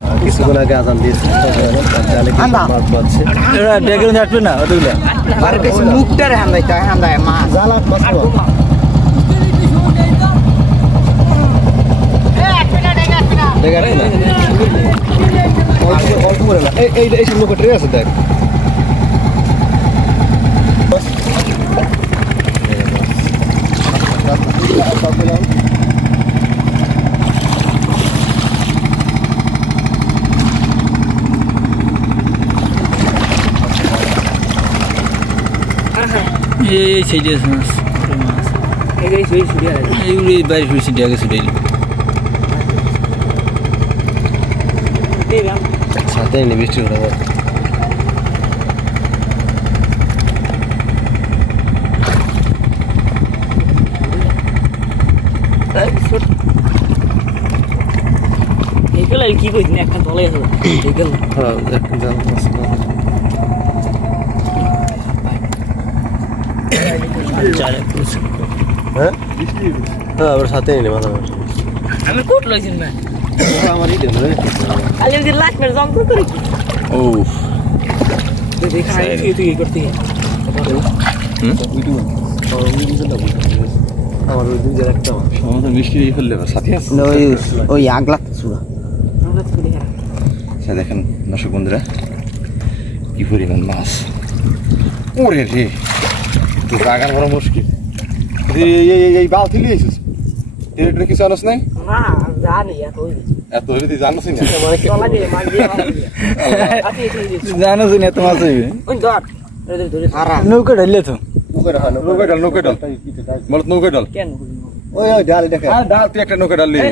কিছুক্ষণ আগে আজান দিয়েছে মাছ বাঁধছে ডেকে আসবে না ওগুলো আর বেশি মুখটারে হান্দায় মাছ জালাট মাছ অল্প করে না এই সব লোক ট্রে আছে দেখ এই সাইডে আছে মাছ এই সুই সুই আছে এইগুলো বাইরে ফুসি দিয়ে আগে ছুটাইল সাথে নি বৃষ্টি হলো এগুলো কি কইছিস একটা দলে আছে এগুলো হ্যাঁ একটা জাল মাছ হ্যাঁ হ্যাঁ আবার সাথে নিলে মাথা আমি কোট লইছিস না আমারই দেন রে আলে যদি লাস্ট মেরে জম করে ও দেখা তুই কি করতে আমার ওই দুই জায়গা একটা আমাদের মিষ্টি দিয়ে ফেললে সাথে আছে ওই আগলা সুরা আমরা তো দেখা সে দেখেন দর্শক বন্ধুরা কি পরিমাণ মাছ ওরে রে তো জাগার বড় মুশকিল এই বালতি লিয়ে এসেছিস টেরিটরি কিছু আনস নাই না জানি এত হইলে তুই জানোস না মানে চলা দিয়ে মার দিয়ে জানোস না এত মাছ হইবে ওই ধর ধরে সারা নৌকা ঢাললে তো নৌকা ডাল বলত নৌকা ডাল কেন ওই ওই ডাল দেখা হ্যাঁ ডাল তুই একটা নৌকা ডাল লিয়ে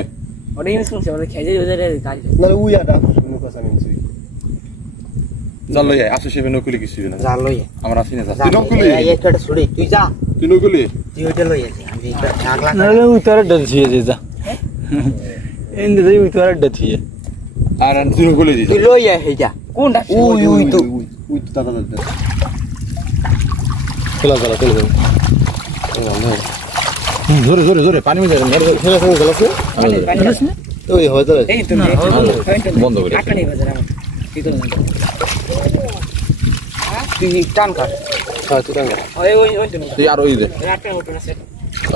ওটা ইউজ করছে ওটা খেয়ে যায় গাড়ি না উইয়া ডাল নৌকা সামিনছি চল লই আসে সেবে নৌকলি কিছু না যা লই আমরা আসি না যা তুই নৌকলি এই একটা ছুড়ি তুই যা তুই নৌকলি তুই ওটা লই আছে আমি এটা আগলা নালে উতারে ডছিয়ে দে যা এন্ড দে উতারে ডছিয়ে আর তুই নৌকলি দি তুই লই আয় হেজা কোনটা উই তো দাদা দাদা চলা চলা চলে জোরে জোরে জোরে পানি মধ্যে মেরে ছেলে সঙ্গে গেলছে ওই হয়তো এই তো বন্ধ করে আটা নেই বাজার আমার কি করে তুই টান কর হ্যাঁ তুই টাঙ্গা ওই তো তুই আর ওই দে আটা ওটা আছে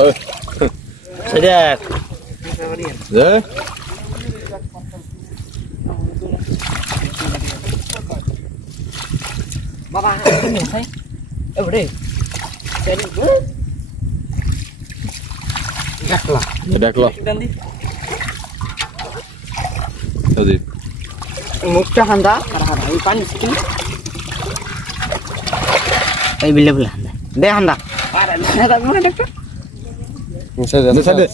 ওই সেটা দে বাবা তুমি সাই এবারে সেরি দেখলা দেখলো দান্দি সদীপ মুখটা হান্দা আর হারা এই পানি সিকিন এই বিলে বিলে হান্দা দে হান্দা আরে না দাও না দেখো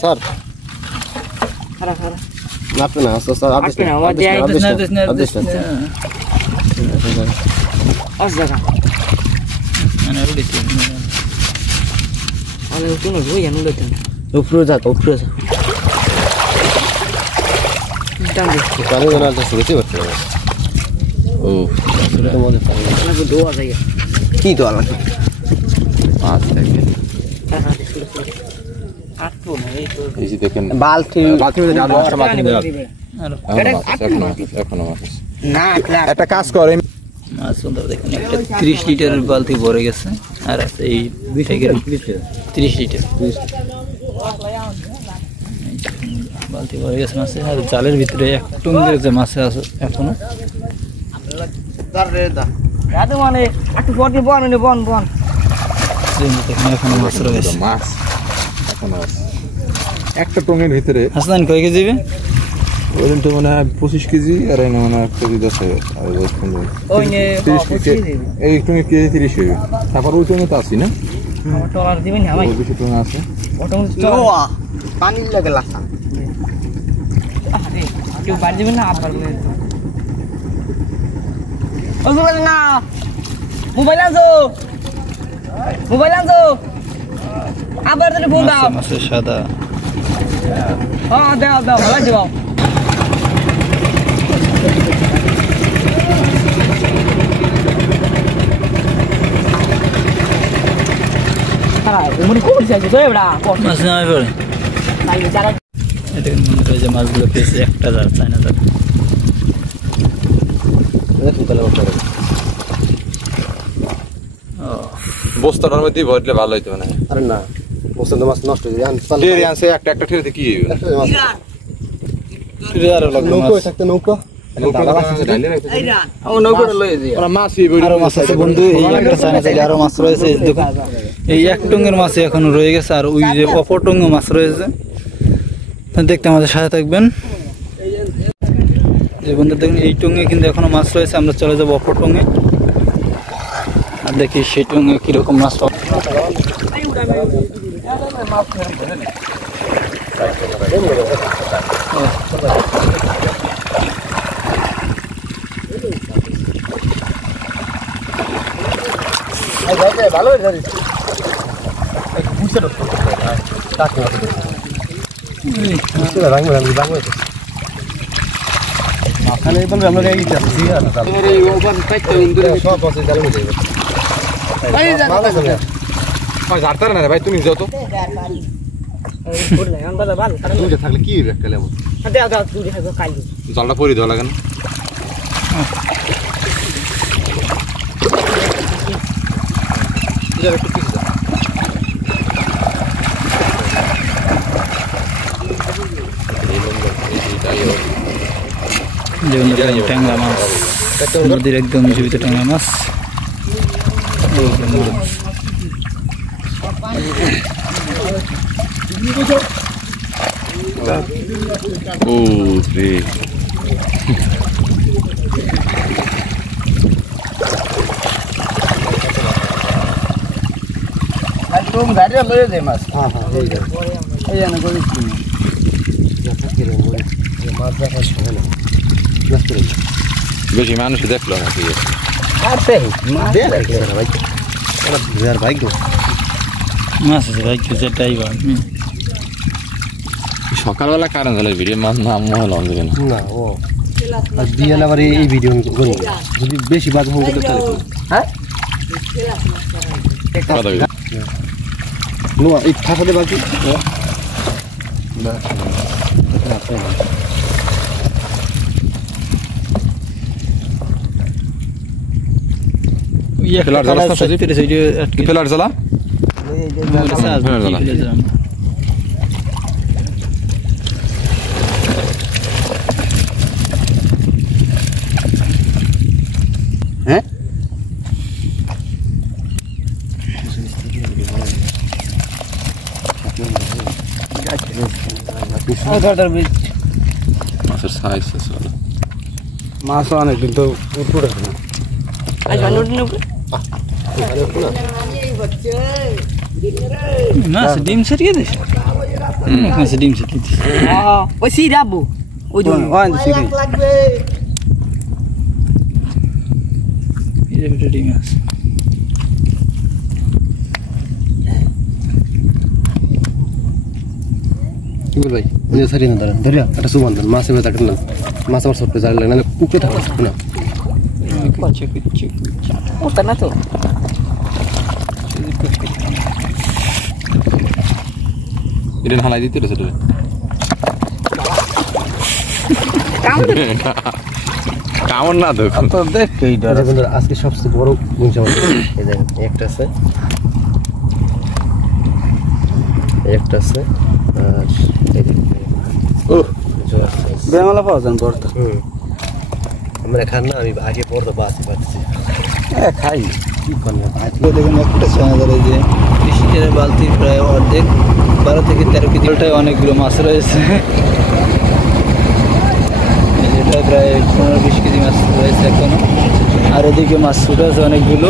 স্যার হারা হারা আপনি না স্যার আদেশ আপনি না ওয়া দেয় আদেশ আস জায়গা মানে রুডি আলে তুমি ওই জানো দেখতে উপরে যা টান দে পানি না আলতে শুরুতে করতে হবে ও এটা মজা পানি আমাকে দোয়া যায় কি দোয়া লাগে আচ্ছা আট তো না এই তো এই যে দেখেন বালতি মধ্যে ডাল মাছটা মাছ দেওয়া এখনো না একটা কাজ করে মাছ সুন্দর দেখেন একটা 30 লিটারের বালতি ভরে গেছে আর আছে এই 30 লিটার বালতি ভরে গেছে মাছে আর জালের ভিতরে এক টুঙ্গের যে মাছ আছে এখনো দাদু মানে একটু পর দিয়ে বন এখনো মাছ রয়েছে মাছ এখনো আছে একটা টঙের ভিতরে হাসান কয় কেজি হবে ওজন তো মনে হয় 25 কেজি আর এনে মনে হয় 1 কেজি 10 হবে আর 10-15 ওই নে এই টঙে কেজি 30 হবে তারপর ওই টঙে তো আছে না আমার টলার দিবেন না ভাই ওই বেশি টঙে আছে ওটা চলা পানি লাগে লাসা আরে কেউ বাড়ি দিবেন না আবার বলে ও মোবাইল না মোবাইল আনছো আবার তুমি ফোন দাও মাছের সাদা হ্যাঁ দাও ভালো আছে বাবু মনে করছি তো এবড়া মাছ নেওয়া পড়ে নাই যারা এটা মনে করে যে মাছগুলো পেয়েছে একটা জার চায় না তার বস্তার মধ্যে ভরলে ভালো হইতো না আরে না বসন্ত মাছ নষ্ট হয়ে যায় ঠেরে আনছে একটা ঠেরে কি আর লাগবে নৌকো থাকতে নৌকো বন্ধু এই একটা চায়না চাইলে আরো মাছ রয়েছে এই এক টঙ্গের মাছ এখনো রয়ে গেছে আর ওই যে অপর টঙ্গ মাছ রয়েছে দেখতে আমাদের সাথে থাকবেন যে বন্ধু দেখুন এই টঙ্গে কিন্তু এখনো মাছ রয়েছে আমরা চলে যাবো অপর টঙ্গে আর দেখি সেই টঙ্গে কিরকম মাছ পাবো ভালো ঝাড়তার না ভাই তুমি যাও তো থাকলে কি জলটা পরি দেওয়া লাগে না ট্যাংরা মাছ নদীর একদম জীবিত ট্যাংরা মাছ ও রে বেশি মানুষ দেখলো নাকি মাছ আছে ভাই যেটাই বা সকালবেলা কারণ হলে ভিডিও মাছ নাম মহল হবে না ও আর বিয়াল আবার এই ভিডিও করি যদি বেশি বাদ হোক তাহলে হ্যাঁ নো এই খাসাতে বাকি ফেলার জ্বালা হ্যাঁ মাছের সাইজ মাছ অনেক কিন্তু উঠে না ডিম সেরিয়ে দিস ডিম সেরিয়ে দিস ওই সিরাবো ওই লাগবে ডিম আছে ভাই সারি না ধরেন ধরিয়া একটা সুবান দেন মাছের বেতা না মাছ আমার সব জাল লাগে না কুকে থাকবে না ওটা না তো এটা হালাই দিতে রে কেমন না তো দেখ আজকে সবচেয়ে বড় গুঞ্জা এই দেখেন একটা আছে আর ও বেমালা পাওয়া যান বড়টা আমরা খান না আমি আগে বড়টা বাসি পাচ্ছি খাই কি করবো দেখুন একটা সোনাদার যে 20 লিটারের বালতি প্রায় অর্ধেক 12 থেকে 13 কেজিটায় অনেকগুলো মাছ রয়েছে এটা প্রায় 15-20 কেজি মাছ রয়েছে এখনো আর এদিকে মাছ ছোট আছে অনেকগুলো